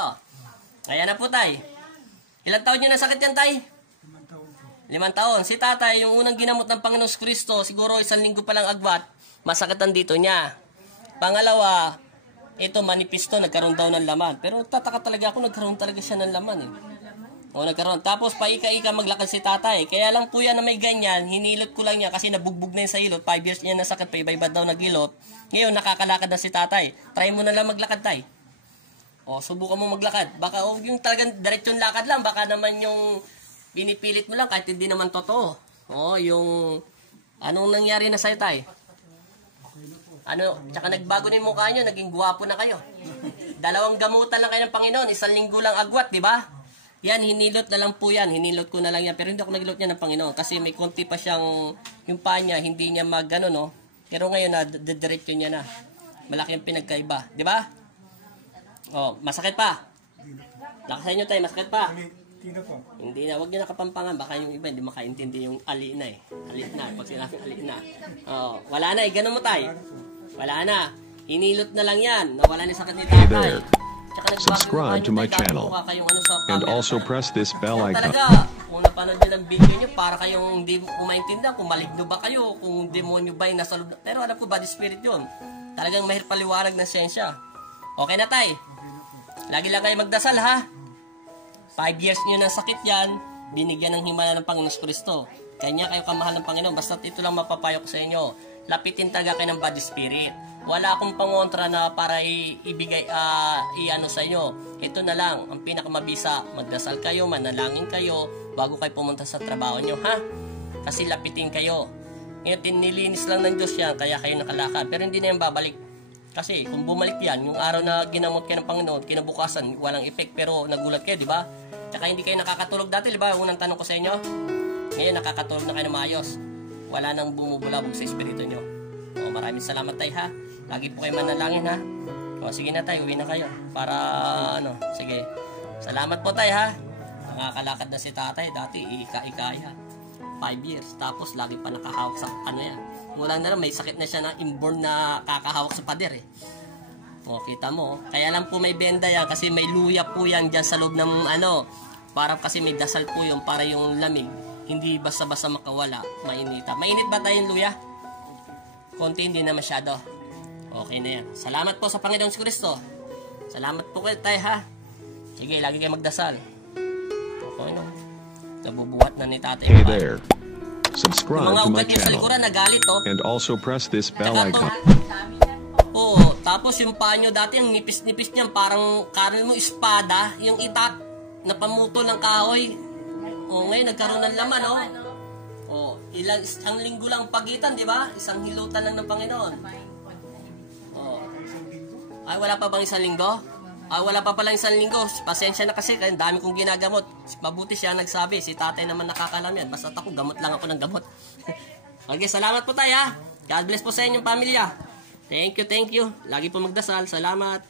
tayo. Ayan na po, tay. Ilang taon nyo na sakit yan, tay? 5 taon. Si tatay, yung unang ginamot ng Panginoong Kristo, siguro 1 linggo pa lang agwat, masakit ang dito niya. Pangalawa, ito manipis to, nagkaroon daw ng laman. Pero tataka talaga ako, nagkaroon talaga siya ng laman eh. O, nagkaroon. Tapos paika-ika maglakad si tatay. Kaya lang po yan na may ganyan, hinilot ko lang niya kasi nabugbog na yun sa hilot. 5 years niya nasakit, pa iba-iba daw nagilot. Ngayon, nakakalakad na si tatay. Try mo na lang maglakad, tay. O, subukan mo maglakad. Baka yung talagang diretsyon lakad lang, baka naman yung pinipilit mo lang kahit hindi naman totoo. O, yung anong nangyari na sa'yo, tay? Tsaka nagbago na yung mukha nyo, naging guwapo na kayo. 2 gamutan lang kayo ng Panginoon, 1 linggo lang agwat, di ba? Yan, hinilot na lang po yan. Hinilot ko na lang yan. Pero hindi ako nagilot niya ng Panginoon. Kasi may konti pa siyang, yung paa niya, hindi niya mag-ano, no? Pero ngayon na, diretso niya na. Malaki yung pinagkaiba. Di ba? O, masakit pa. Lakasan nyo tayo, masakit pa. Hindi na, huwag nyo nakapampangan. Baka yung iba, hindi makaintindi yung ali na eh. Ali na, pag sinabing ali na. O, wala na eh, ganun mo tayo. Wala na. Hinilot na lang yan. Nawala na yung sakit ni tatay. Subscribe to my channel and also press this bell icon. Talaga, kung napanood nyo ng video nyo, para kayong hindi ko maintindihan kung maligno ba kayo, kung demonyo ba yung nasa loob. Pero alam ko, body spirit yun. Talagang mahirap paliwanag ng siyensya. Okay na, tay? Lagi lang kayo magdasal, ha? 5 years nyo ng sakit yan, binigyan ng himala ng Panginoon Kristo. Kanya kayo kamahal ng Panginoon. Basta ito lang mapapayo ko sa inyo. Lapitin talaga kayo ng body spirit. Wala akong pangontra na para ibigay, i-ano sa inyo. Ito na lang, ang pinakamabisa. Magdasal kayo, manalangin kayo, bago kayo pumunta sa trabaho nyo, ha? Kasi lapitin kayo. Ngayon, nilinis lang ng Diyos yan, kaya kayo nakalakad. Pero hindi na yan babalik. Kasi kung bumalik yan, yung araw na ginamot kayo ng Panginoon, kinabukasan, walang effect. Pero nagulat kayo, di ba? Tsaka hindi kayo nakakatulog dati, di ba? Unang tanong ko sa inyo. Ngayon, nakakatulog na kayo ng maayos. Wala nang bumubulabog sa espiritu nyo. O, maraming salamat tayo, ha? Lagi po kayo manalangin, ha? O, sige na tayo, uwi na kayo. Para, sige. Salamat po tayo, ha? Nakakalakad na si tatay. Dati, ika-ikaya. 5 years. Tapos, lagi pa nakahawak sa, yan. Walang na lang, may sakit na siya na inborn na kakahawak sa pader, eh. O, kita mo. Kaya lang po may benda yan, kasi may luya po yan dyan sa loob ng, para kasi may dasal po yun, para yung lamig. Hindi basta-basta makawala, mainita. Mainit ba tayong luya? Konti, hindi na masyado. Okay na yan. Salamat po sa Panginoong Kristo. Salamat po kayo tayo, ha? Sige, lagi kayo magdasal. Okay, no? Nabubuhat na ni tatay. Hey there. Subscribe to my channel. Nagalit, and also press this bell icon. Oo, tapos yung paa nyo dati, yung nipis-nipis niyan, parang karal mo espada, yung itak na pamutol ng kahoy. O, ngayon, nagkaroon ng laman, o. O, isang linggo lang pagitan, di ba? Isang hilutan lang ng Panginoon. Ay, wala pa bang 1 linggo? Ay, wala pa palang 1 linggo. Pasensya na kasi, kaya dami kong ginagamot. Mabuti siya nagsabi. Si tatay naman nakakalam yan. Basta ako, gamot lang ako ng gamot. Okay, salamat po tayo, ha? God bless po sa inyong pamilya. Thank you, thank you. Lagi po magdasal. Salamat.